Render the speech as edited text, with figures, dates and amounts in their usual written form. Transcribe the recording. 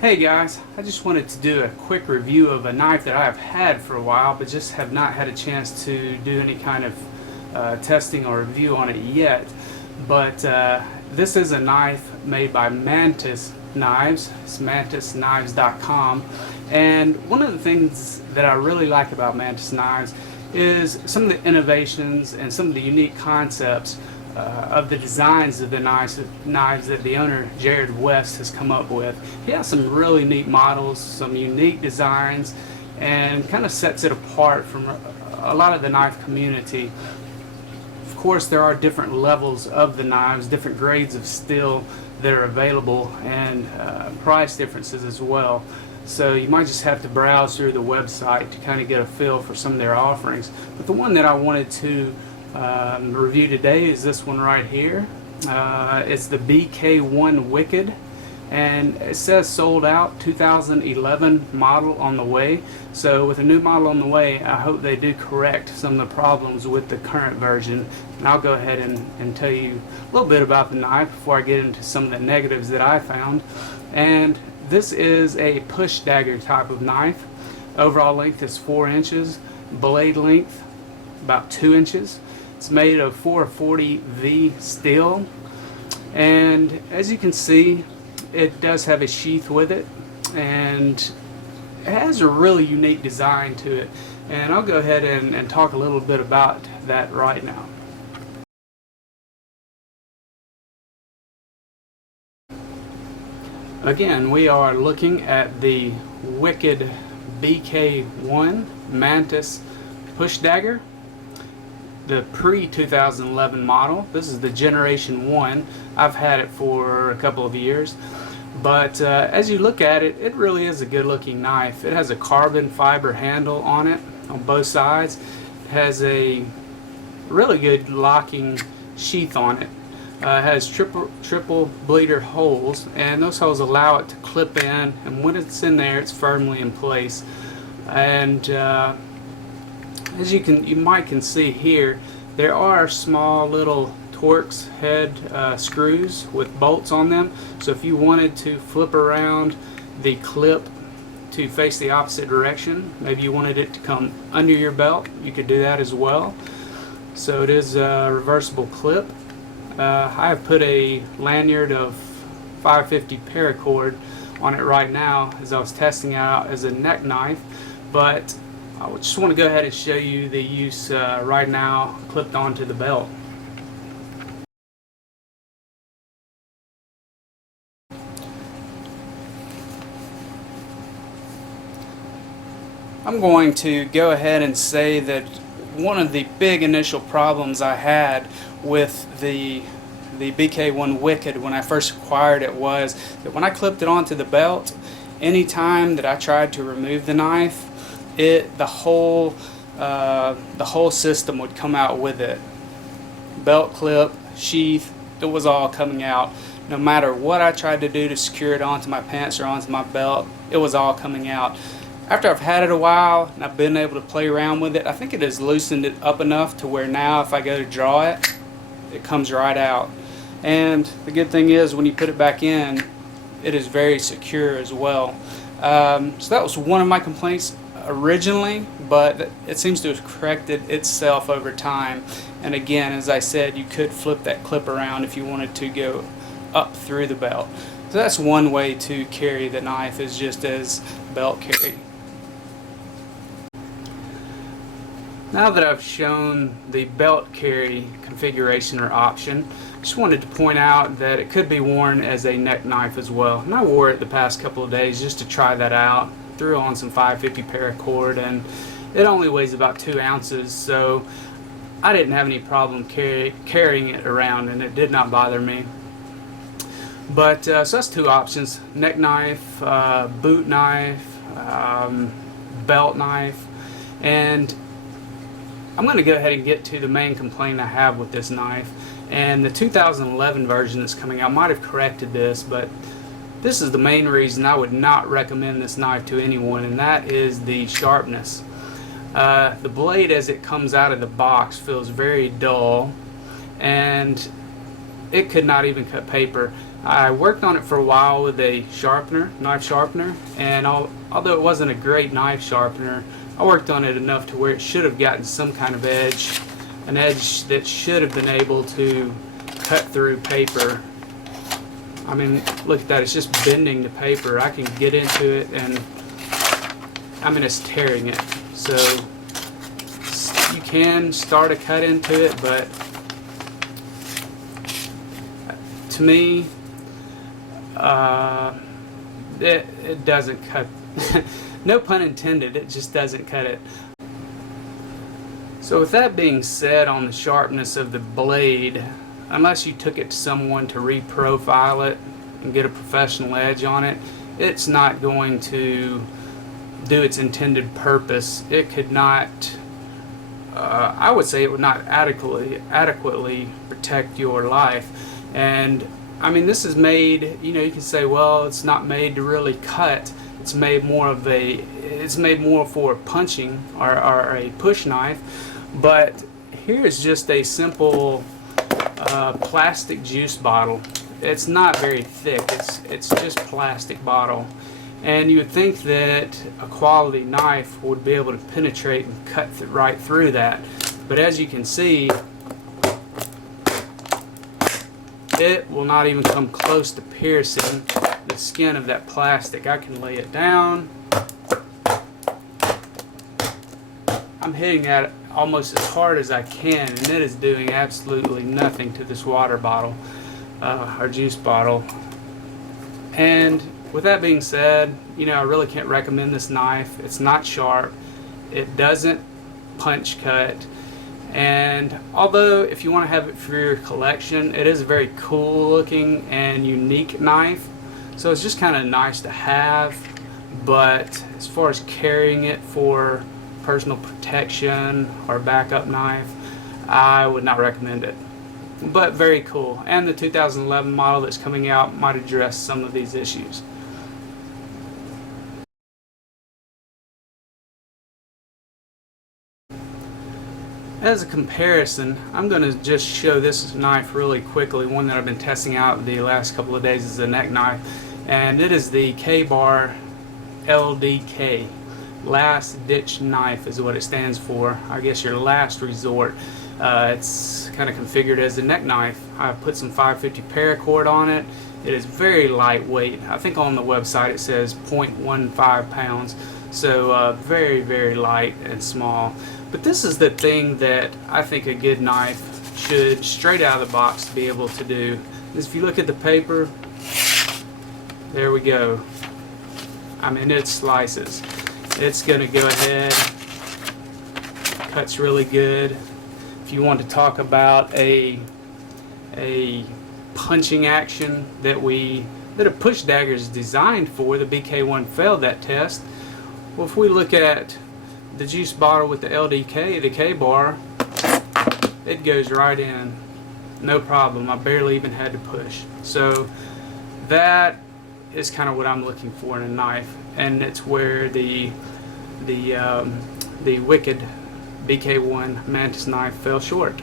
Hey guys, I just wanted to do a quick review of a knife that I've had for a while but just have not had a chance to do any kind of testing or review on it yet. But this is a knife made by Mantis Knives. It's mantisknives.com, and one of the things that I really like about Mantis Knives is some of the innovations and some of the unique concepts of the designs of the knives that the owner Jared West has come up with. He has some really neat models, some unique designs, and kind of sets it apart from a lot of the knife community. Of course, there are different levels of the knives, different grades of steel that are available, and price differences as well. So you might just have to browse through the website to kind of get a feel for some of their offerings. But the one that I wanted to review today is this one right here. It's the BK-1 Wicked, and it says sold out, 2011 model on the way. So with a new model on the way, I hope they do correct some of the problems with the current version. And I'll go ahead and tell you a little bit about the knife before I get into some of the negatives that I found. And this is a push dagger type of knife. Overall length is 4 inches, blade length about 2 inches. It's made of 440V steel, and as you can see, it does have a sheath with it, and it has a really unique design to it, and I'll go ahead and talk a little bit about that right now. Again, we are looking at the Wicked BK-1 Mantis push dagger, the pre-2011 model. This is the generation 1. I've had it for a couple of years, but as you look at it, it really is a good looking knife. It has a carbon fiber handle on it on both sides. It has a really good locking sheath on it. It has triple bleeder holes, and those holes allow it to clip in, and when it's in there, it's firmly in place. And as you might can see here, there are small little Torx head screws with bolts on them. So if you wanted to flip around the clip to face the opposite direction, maybe you wanted it to come under your belt, you could do that as well. So it is a reversible clip. I have put a lanyard of 550 paracord on it right now as I was testing it out as a neck knife, but I just want to go ahead and show you the use right now clipped onto the belt. I'm going to go ahead and say that one of the big initial problems I had with the BK-1 Wicked when I first acquired it was that when I clipped it onto the belt, anytime that I tried to remove the knife, the whole system would come out with it. Belt clip, sheath, it was all coming out. No matter what I tried to do to secure it onto my pants or onto my belt, it was all coming out. After I've had it a while and I've been able to play around with it, I think it has loosened it up enough to where now if I go to draw it, it comes right out. And the good thing is when you put it back in, it is very secure as well. So that was one of my complaints originally, but it seems to have corrected itself over time. And again, as I said, you could flip that clip around if you wanted to go up through the belt. So that's one way to carry the knife, is just as belt carry. Now that I've shown the belt carry configuration or option, I just wanted to point out that it could be worn as a neck knife as well. And I wore it the past couple of days just to try that out. Threw on some 550 paracord, and it only weighs about 2 ounces, so I didn't have any problem carrying it around, and it did not bother me. But so that's two options: neck knife, boot knife, belt knife. And I'm going to go ahead and get to the main complaint I have with this knife. And the 2011 version that's coming out might have corrected this, but this is the main reason I would not recommend this knife to anyone, and that is the sharpness. The blade as it comes out of the box feels very dull, and it could not even cut paper. I worked on it for a while with a sharpener, knife sharpener, and although it wasn't a great knife sharpener, I worked on it enough to where it should have gotten some kind of edge, an edge that should have been able to cut through paper. I mean, look at that, it's just bending the paper. I can get into it and it's tearing it. So you can start a cut into it, but to me, it doesn't cut. No pun intended, it just doesn't cut it. So with that being said, on the sharpness of the blade, unless you took it to someone to reprofile it and get a professional edge on it, it's not going to do its intended purpose. It could not, I would say it would not adequately protect your life. And I mean, this is made, you know, you can say, well, it's not made to really cut. It's made more for punching or a push knife. But here is just a simple plastic juice bottle. It's not very thick. It's just plastic bottle. And you would think that a quality knife would be able to penetrate and cut right through that. But as you can see, it will not even come close to piercing the skin of that plastic. I can lay it down. I'm hitting that almost as hard as I can, and it is doing absolutely nothing to this water bottle, or juice bottle. And with that being said, you know, I really can't recommend this knife. It's not sharp. It doesn't punch cut. And although if you want to have it for your collection, it is a very cool looking and unique knife. So it's just kind of nice to have. But as far as carrying it for personal protection or backup knife, I would not recommend it. But very cool. And the 2011 model that's coming out might address some of these issues. As a comparison, I'm going to just show this knife really quickly. One that I've been testing out the last couple of days is a neck knife, and it is the K-Bar LDK. Last ditch knife is what it stands for. I guess your last resort. It's kind of configured as a neck knife. I put some 550 paracord on it. It is very lightweight. I think on the website it says 0.15 pounds. So very, very light and small. But this is the thing that I think a good knife should, straight out of the box, be able to do. Is if you look at the paper, there we go. I mean, it slices. It's going to go ahead, cuts really good. If you want to talk about a punching action that a push dagger is designed for, the BK-1 failed that test. Well, if we look at the juice bottle with the LDK, the K-Bar, it goes right in, no problem. I barely even had to push. So that is kind of what I'm looking for in a knife, and it's where the wicked BK-1 Mantis knife fell short.